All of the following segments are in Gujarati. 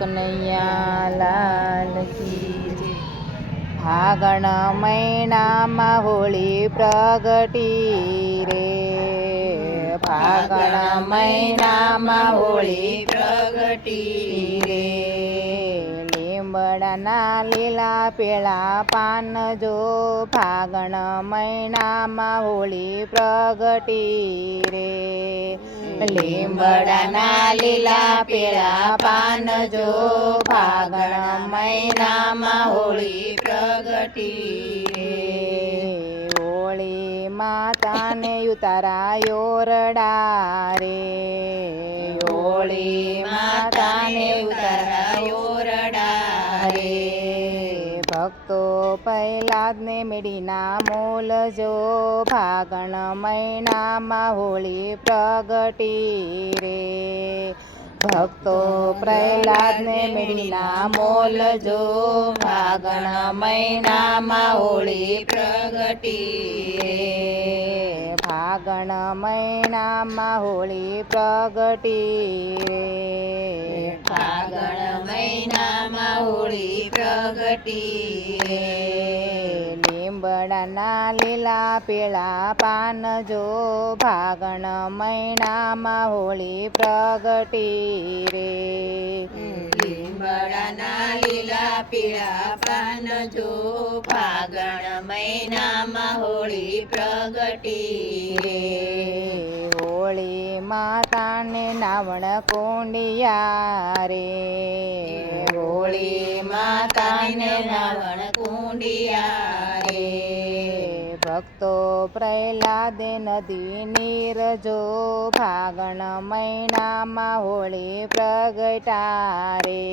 કનૈયા લાલ કી જય. ફાગણ મહિનામાં હોળી પ્રગટી રે, ફાગણ મહિનામાં હોળી પ્રગટી રે. લીંબડાના લીલા પીળા પાન જો, ફાગણ મહિનામાં હોળી પ્રગટી રે. લીંબડાના લીલા પીળા પાન જો, ફાગણ મહિનામાં હોળી પ્રગટી રે. હોળી માતાને ઉતારાયો રડા રે, હોળી માતાને ઉતારાયો રડા રે. ભક્તો પહેલાદને મેળીના મોલ જો, ફાગણ મહિનામાં હોળી પ્રગટી રે. ભક્તો પ્રહલાદને મેળીના મોલ જો, ફાગણ મહિનામાં હોળી પ્રગટી રે. ફાગણ મહિનામાં હોળી પ્રગટી રે, ફાગણ મહિનામાં હોળી પ્રગટી રે. લીંબડાના લીલા પીળા પાન જો, ફાગણ મહિનામાં હોળી પ્રગટી રે. લીંબડાના લીલા પીળા પાન જો, ફાગણ મહિનામાં હોળી પ્રગટી રે. હોળી માતાને નાવણ કુંડિયા રે, હોળી માતાને નાવણ કુંડિયા રે. ભક્તો પ્રહલાદે નદી નીર જો, ફાગણ મહિનામાં હોળી પ્રગટા રે.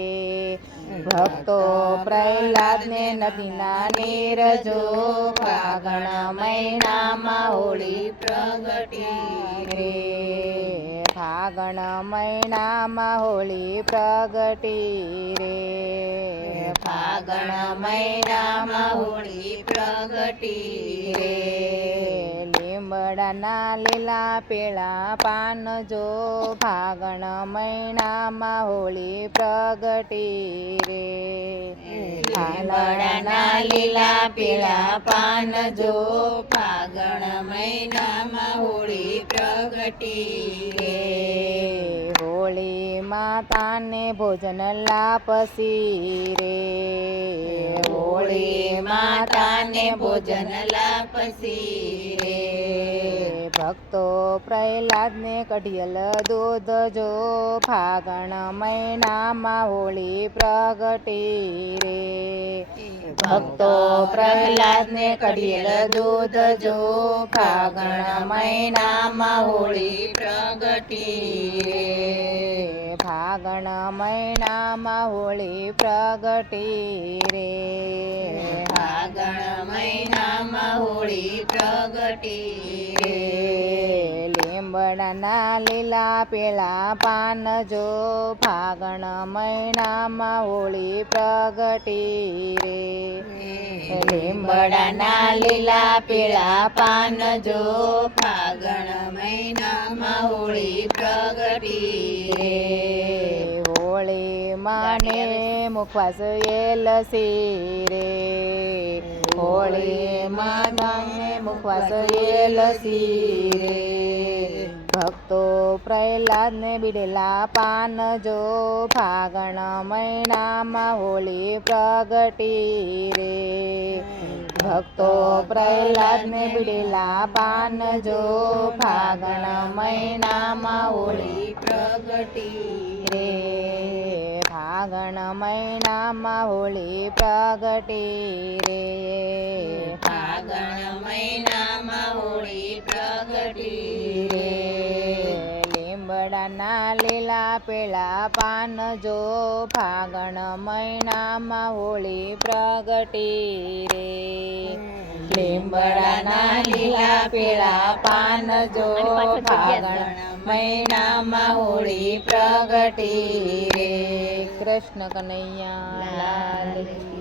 ભક્તો પ્રહલાદને નદીના નીર જો, ફાગણ મહિનામાં હોળી પ્રગટી રે. ફાગણ મહિનામાં હોળી પ્રગટી રે, ફાગણ મહિનામાં હોળી પ્રગટી રે. લીંબડાના લીલા પીળા પાન જો, ફાગણ મહિનામાં હોળી પ્રગટી રે. લીંબડાના લીલા પીળા પાન જો, ફાગણ મહિનામાં હોળી પ્રગટી રે. હોળી માતાને ભોજન લાપસી રે, હોળી માતાને ભોજન લાપસી રે. ભક્તો પ્રહલાદને કઢિયલ દૂધ જો, ફાગણ મહિનામાં હોળી પ્રગટી રે. ભક્તો પ્રહલાદને કઢિયલ દૂધ જો, ફાગણ મહિનામાં હોળી પ્રગટી રે. ફાગણ મહિનામાં હોળી પ્રગટી રે, ફાગણ મહિનામાં હોળી પ્રગટી રે. લીંબડાના લીલા પીળા પાન જો, ફાગણ મહિનામાં હોળી પ્રગટી રે. લીંબડાના લીલા પીળા પાન જો, ફાગણ મહિનામાં હોળી પ્રગટી રે. હોળી માને મુખવાસ એલસી રે, હોળી માને મુખવાસ એલસી રે. ભક્તો પ્રહલાદને બીડેલા પાન જો, ફાગણ મહિનામાં હોળી પ્રગટી રે. ભક્તો પ્રહલાદને બીડેલા પાન જો, ફાગણ મહિનામાં હોળી પ્રગટી રે. ફાગણ મહિનામાં હોળી પ્રગટી રે, ફાગણ મહિનામાં હોળી પ્રગટી રે. લીંબડાના લીલા પીળા પાન જો, ફાગણ મહિનામાં હોળી પ્રગટી રે. લીંબડાના લીલા પીળા પાન જો, ફાગણ મહિનામાં હોળી પ્રગટી રે. કૃષ્ણ કનૈયા લાલ કી